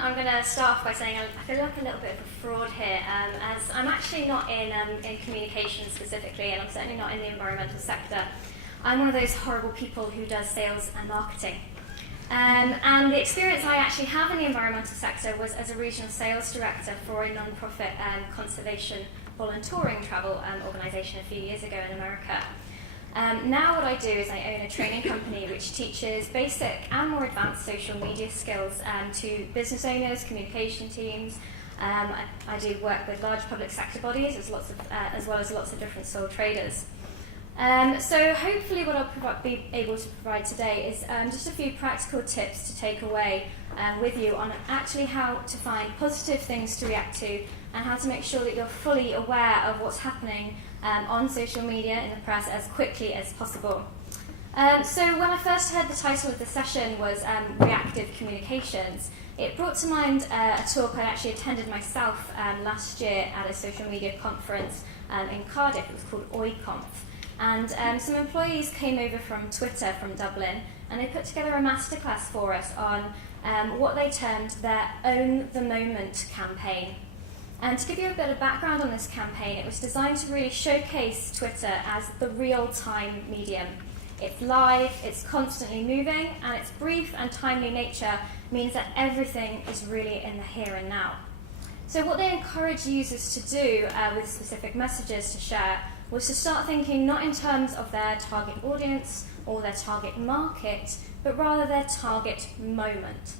I'm going to start off by saying I feel like a little bit of a fraud here, as I'm actually not in communications specifically, and I'm certainly not in the environmental sector. I'm one of those horrible people who does sales and marketing. And the experience I actually have in the environmental sector was as a regional sales director for a non-profit conservation volunteering travel organisation a few years ago in America. Now what I do is I own a training company which teaches basic and more advanced social media skills to business owners, communication teams. I do work with large public sector bodies as well as lots of different sole traders. So hopefully what I'll be able to provide today is just a few practical tips to take away with you on actually how to find positive things to react to and how to make sure that you're fully aware of what's happening on social media, in the press, as quickly as possible. So when I first heard the title of the session was Reactive Communications, it brought to mind a talk I actually attended myself last year at a social media conference in Cardiff. It was called OIConf. And some employees came over from Twitter from Dublin, and they put together a masterclass for us on what they termed their Own the Moment campaign. And to give you a bit of background on this campaign, it was designed to really showcase Twitter as the real-time medium. It's live, it's constantly moving, and its brief and timely nature means that everything is really in the here and now. So what they encourage users to do with specific messages to share was to start thinking not in terms of their target audience or their target market, but rather their target moment.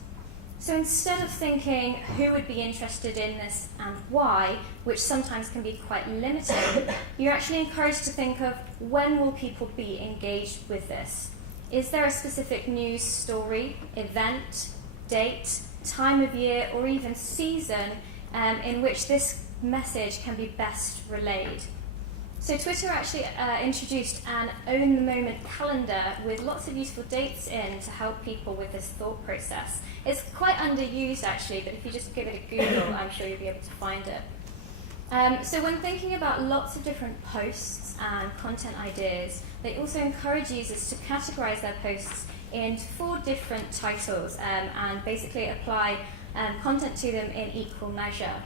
So instead of thinking who would be interested in this and why, which sometimes can be quite limiting, you're actually encouraged to think of when will people be engaged with this? Is there a specific news story, event, date, time of year, or even season in which this message can be best relayed? So Twitter actually introduced an Own the Moment calendar with lots of useful dates in to help people with this thought process. It's quite underused actually, but if you just give it a Google, I'm sure you'll be able to find it. So when thinking about lots of different posts and content ideas, they also encourage users to categorize their posts into 4 different titles and basically apply content to them in equal measure.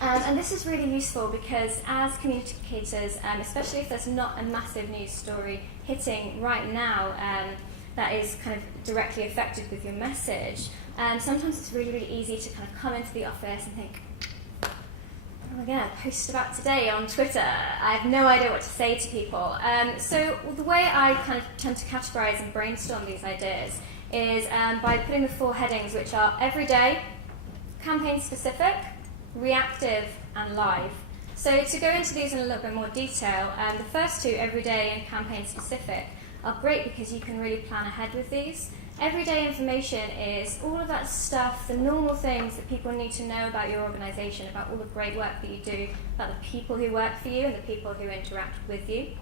And this is really useful because as communicators, especially if there's not a massive news story hitting right now that is kind of directly affected with your message, sometimes it's really, really easy to kind of come into the office and think, what am I going to post about today on Twitter? I have no idea what to say to people. So the way I kind of tend to categorize and brainstorm these ideas is by putting the 4 headings, which are everyday, campaign specific, reactive, and live. So to go into these in a little bit more detail, the first 2, everyday and campaign specific, are great because you can really plan ahead with these. Everyday information is all of that stuff, the normal things that people need to know about your organisation, about all the great work that you do, about the people who work for you and the people who interact with you.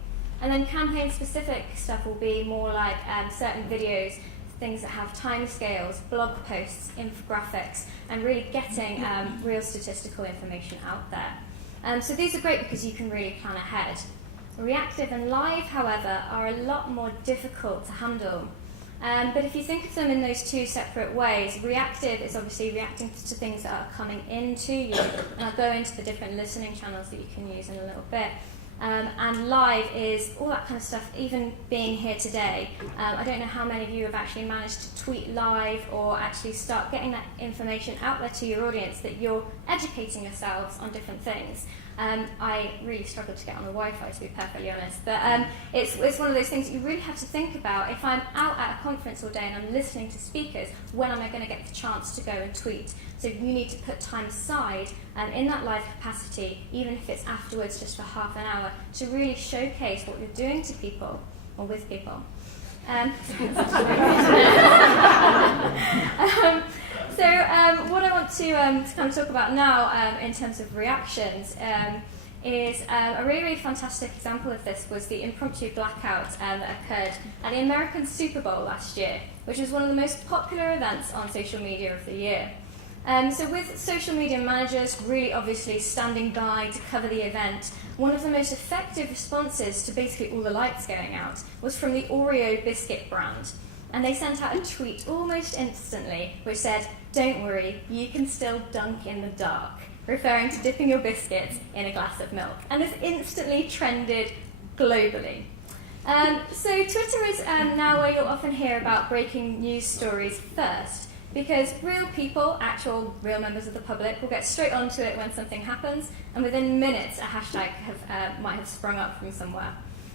And then campaign specific stuff will be more like certain videos, things that have timescales, blog posts, infographics, and really getting real statistical information out there. So these are great because you can really plan ahead. Reactive and live, however, are a lot more difficult to handle. But if you think of them in those 2 separate ways, reactive is obviously reacting to things that are coming into you, and I'll go into the different listening channels that you can use in a little bit. And live is all that kind of stuff, even being here today. I don't know how many of you have actually managed to tweet live or actually start getting that information out there to your audience that you're educating yourselves on different things. I really struggle to get on the Wi-Fi, to be perfectly honest. But it's one of those things that you really have to think about. If I'm out at a conference all day and I'm listening to speakers, when am I going to get the chance to go and tweet? So you need to put time aside in that live capacity, even if it's afterwards just for half an hour, to really showcase what you're doing to people or with people. So what I want to kind of talk about now in terms of reactions is a really, really fantastic example of this was the impromptu blackout that occurred at the American Super Bowl last year, which was one of the most popular events on social media of the year. So with social media managers really obviously standing by to cover the event, one of the most effective responses to basically all the lights going out was from the Oreo biscuit brand. and they sent out a tweet almost instantly which said, "Don't worry, you can still dunk in the dark," referring to dipping your biscuits in a glass of milk. And this instantly trended globally. So Twitter is now where you'll often hear about breaking news stories first, because real people, actual real members of the public, will get straight onto it when something happens, and within minutes a hashtag might have sprung up from somewhere.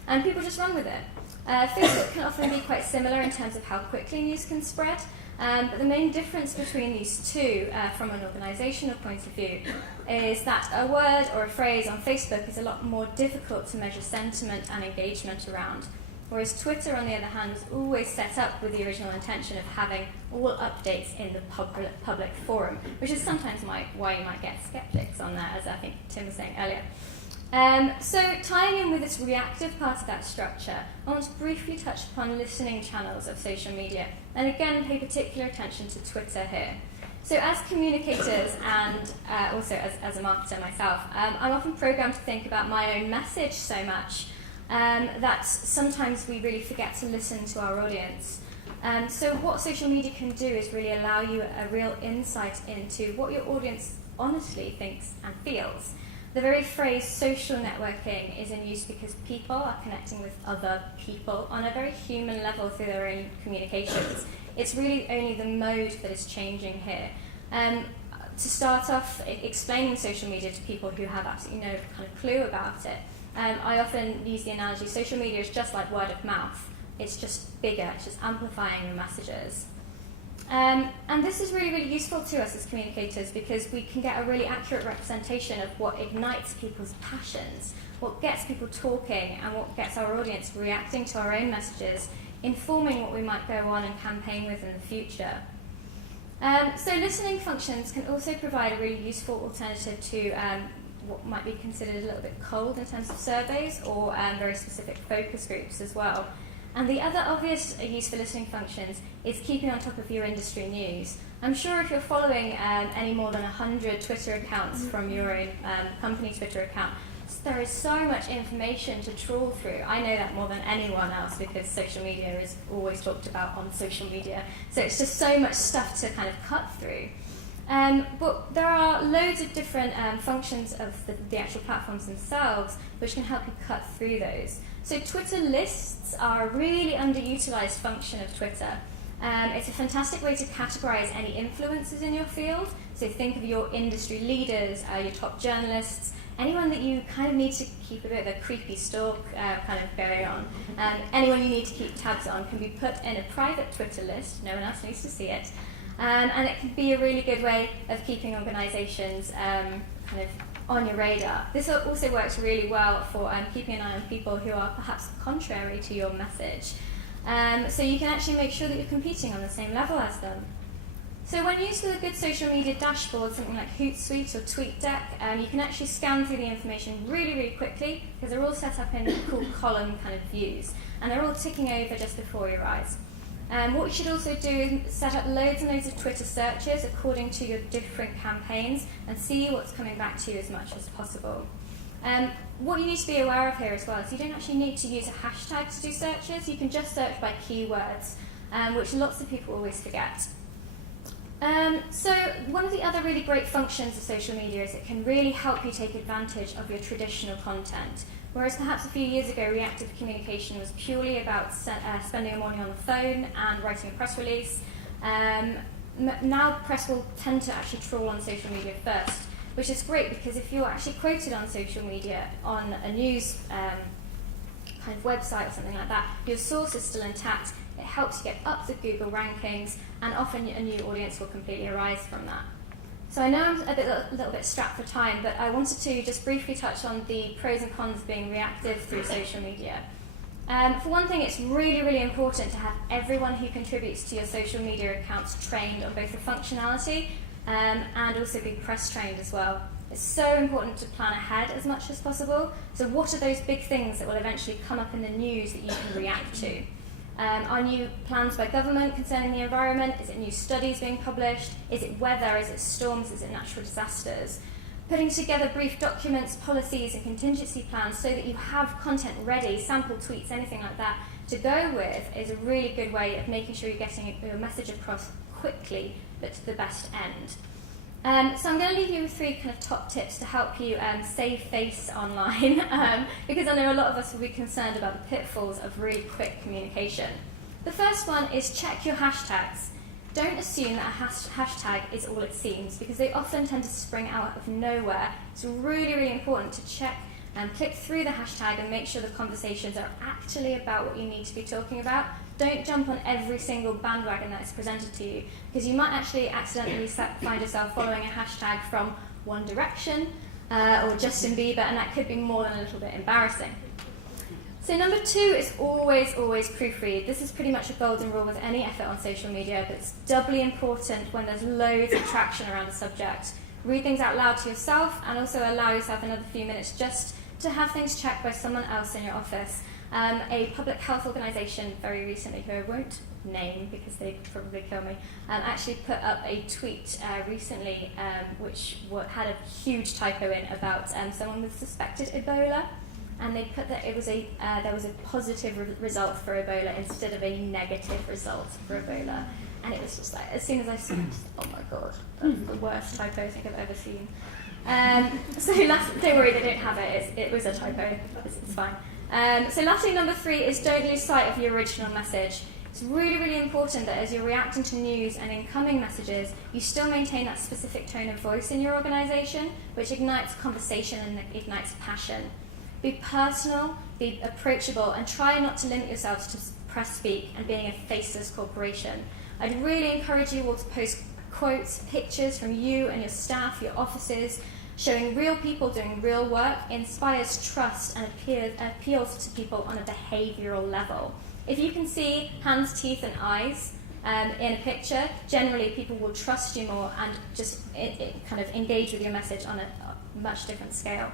And people just run with it. Facebook can often be quite similar in terms of how quickly news can spread, but the main difference between these two, from an organisational point of view, is that a word or a phrase on Facebook is a lot more difficult to measure sentiment and engagement around, whereas Twitter, on the other hand, was always set up with the original intention of having all updates in the public forum, which is sometimes why you might get skeptics on there, as I think Tim was saying earlier. So tying in with this reactive part of that structure, I want to briefly touch upon listening channels of social media, and again pay particular attention to Twitter here. So as communicators and also as a marketer myself, I'm often programmed to think about my own message so much that sometimes we really forget to listen to our audience. So what social media can do is really allow you a real insight into what your audience honestly thinks and feels. The very phrase social networking is in use because people are connecting with other people on a very human level through their own communications. It's really only the mode that is changing here. To start off, explaining social media to people who have absolutely no kind of clue about it, I often use the analogy, social media is just like word of mouth. It's just bigger, it's just amplifying your messages. And this is really, really useful to us as communicators because we can get a really accurate representation of what ignites people's passions, what gets people talking, and what gets our audience reacting to our own messages, informing what we might go on and campaign with in the future. So listening functions can also provide a really useful alternative to what might be considered a little bit cold in terms of surveys or very specific focus groups as well. And the other obvious use for listening functions is keeping on top of your industry news. I'm sure if you're following any more than 100 Twitter accounts from your own company Twitter account, there is so much information to trawl through. I know that more than anyone else because social media is always talked about on social media. So it's just so much stuff to kind of cut through. But there are loads of different functions of the actual platforms themselves which can help you cut through those. So Twitter lists are a really underutilized function of Twitter. It's a fantastic way to categorize any influencers in your field. So think of your industry leaders, your top journalists, anyone that you kind of need to keep a bit of a creepy stalk kind of going on. Anyone you need to keep tabs on can be put in a private Twitter list. No one else needs to see it. And it can be a really good way of keeping organizations kind of on your radar. This also works really well for keeping an eye on people who are perhaps contrary to your message. So you can actually make sure that you're competing on the same level as them. So when used with a good social media dashboard, something like Hootsuite or TweetDeck, you can actually scan through the information really, really quickly because they're all set up in cool column kind of views, and they're all ticking over just before your eyes. What you should also do is set up loads and loads of Twitter searches according to your different campaigns and see what's coming back to you as much as possible. What you need to be aware of here as well is you don't actually need to use a hashtag to do searches. You can just search by keywords, which lots of people always forget. So one of the other really great functions of social media is it can really help you take advantage of your traditional content. Whereas perhaps a few years ago, reactive communication was purely about spending your morning on the phone and writing a press release. Now press will tend to actually trawl on social media first, which is great because if you're actually quoted on social media on a news kind of website or something like that, your source is still intact. It helps you get up the Google rankings, and often a new audience will completely arise from that. So I know I'm a little bit strapped for time, but I wanted to just briefly touch on the pros and cons of being reactive through social media. For one thing, it's really, really important to have everyone who contributes to your social media accounts trained on both the functionality and also be press trained as well. It's so important to plan ahead as much as possible. So what are those big things that will eventually come up in the news that you can react to? Are new plans by government concerning the environment? Is it new studies being published? Is it weather? Is it storms? Is it natural disasters? Putting together brief documents, policies and contingency plans so that you have content ready, sample tweets, anything like that, to go with is a really good way of making sure you're getting your message across quickly, but to the best end. So I'm going to leave you with 3 kind of top tips to help you save face online, because I know a lot of us will be concerned about the pitfalls of really quick communication. The first one is check your hashtags. Don't assume that a hashtag is all it seems, because they often tend to spring out of nowhere. It's really, really important to check and click through the hashtag and make sure the conversations are actually about what you need to be talking about. Don't jump on every single bandwagon that is presented to you, because you might actually accidentally find yourself following a hashtag from One Direction or Justin Bieber, and that could be more than a little bit embarrassing. So number 2 is always proofread. This is pretty much a golden rule with any effort on social media, but it's doubly important when there's loads of traction around a subject. Read things out loud to yourself, and also allow yourself another few minutes just to have things checked by someone else in your office. A public health organisation very recently, who I won't name because they'd probably kill me, actually put up a tweet recently which had a huge typo in about someone with suspected Ebola. And they put that there was a positive result for Ebola instead of a negative result for Ebola. And it was just like, as soon as I saw it, oh my god, that's the worst typo I think I've ever seen. Don't worry, they don't have it. It was a typo. It's fine. So lastly, number 3 is don't lose sight of your original message. It's really, really important that as you're reacting to news and incoming messages, you still maintain that specific tone of voice in your organisation, which ignites conversation and ignites passion. Be personal, be approachable, and try not to limit yourselves to press speak and being a faceless corporation. I'd really encourage you all to post quotes, pictures from you and your staff, your offices, showing real people doing real work, inspires trust and appeals to people on a behavioural level. If you can see hands, teeth and eyes in a picture, generally people will trust you more and just kind of engage with your message on a much different scale.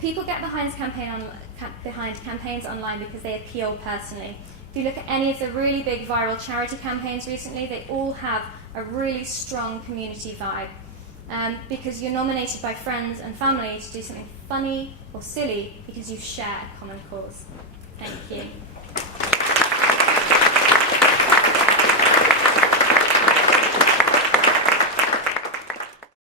People get behind campaigns online because they appeal personally. If you look at any of the really big viral charity campaigns recently, they all have a really strong community vibe. Because you're nominated by friends and family to do something funny or silly because you share a common cause. Thank you.